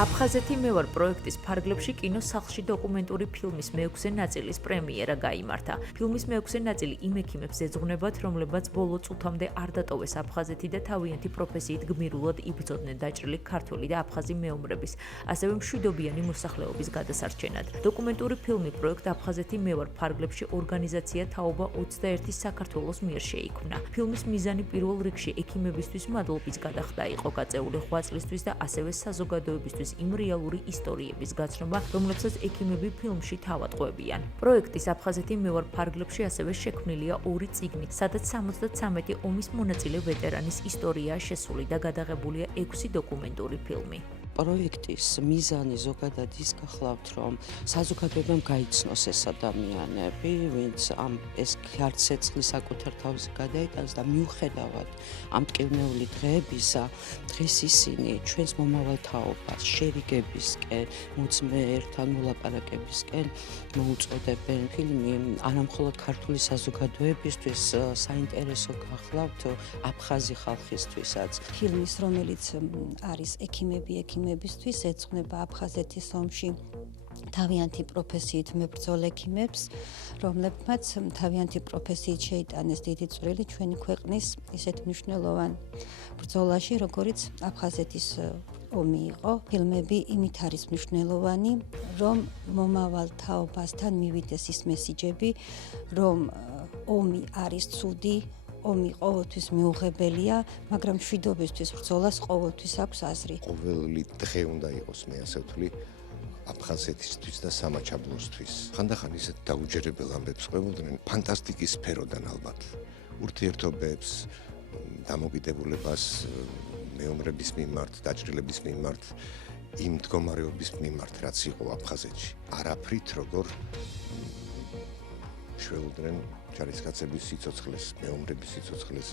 აფხაზეთი მე ვარ პროექტის ფარგლებში კინოს სახლში დოკუმენტური ფილმის მეექვსე ნაწილის პრემიერა გაიმართა. ფილმის მეექვსე ნაწილი იმ ექიმებს ეძღვნებათ, რომლებმაც ბოლო წუთამდე არ დატოვეს აფხაზეთი და თავიანთი პროფესიით გმირულად იბრძოდნენ დაჭრილი ქართველი და აფხაზი მეომრების, ასევე მშვიდობიანი მოსახლეობის გადასარჩენად. დოკუმენტური ფილმი პროექტ აფხაზეთი მე ვარ ფარგლებში ორგანიზაცია თაობა 21 საქართველოს მიერ შეიქმნა. ფილმის მიზანი პირველ რიგში ექიმებისთვის მადლობის გადახდა იყო გაწეული ღვაწლისთვის და ასევე საზოგადოებისთვის იმ რეალური ისტორიების გაცნობა, რომლებსაც ექიმები ფილმში თავატყვევიან. პროექტის აფხაზეთი მე ვარ ფარგლებში ასევე შექმნილია 2 წიგნი, სადაც 73 ომის მონაწილე ვეტერანის ისტორიაა შესული და გადაღებულია 6 დოკუმენტური ფილმი. პროექტის მიზანი ზოგადად ის გახლავთ, რომ საზოგადოებამ გაიცნოს ეს ადამიანები, ვინც ეს ქარცეცხლი საკუთარ თავზე გადაიტანს და მიუხედავად ამ მტკივნეული დღეებისა, დღეს ისინი ჩვენს მომავალ თაობას შერიგებისკენ, მოწმეერთან მოლაპარაკებისკენ მოუწოდებენ. ფილმი არამხოლოდ ქართული საზოგადოებისთვის საინტერესო გახლავთ აფხაზი ხალხისთვისაც. ფილმის, რომელიც არის ექიმებისთვის ეძღვნება აფხაზეთის ომში თავიანთი პროფესიით მებრძოლ ექიმებს, რომლებმაც თავიანთი პროფესიით შეიტანეს დიდი წვლილი ჩვენი ქვეყნის ისეთ მნიშვნელოვან ბრძოლაში, როგორიც აფხაზეთის ომი იყო. ფილმები იმით არის მნიშვნელოვანი, რომ მომავალ თაობასთან მივიდეს ის მესიჯები, რომ ომი არის ცუდი, ომი ყოველთვის მიუღებელია, მაგრამ მშვიდობისთვის ბრძოლას ყოველთვის აქვს აზრი. ყოველი დღე უნდა იყოს, მე ასე ვთვლი, აფხაზეთისთვის და სამაჩაბლოსთვის. ხანდახან ისეთ დაუჯერებელ ამბებს ყვებოდნენ ფანტასტიკის სფეროდან ალბათ. ურთიერთობებს, დამოკიდებულებას მეომრების მიმართ, დაჭრილების მიმართ, იმ მდგომარეობის მიმართ, რაც იყო აფხაზეთში. არაფრით როგორ შვეულდნენ ჯარისკაცების სიცოცხლეს, მეომრების სიცოცხლეს.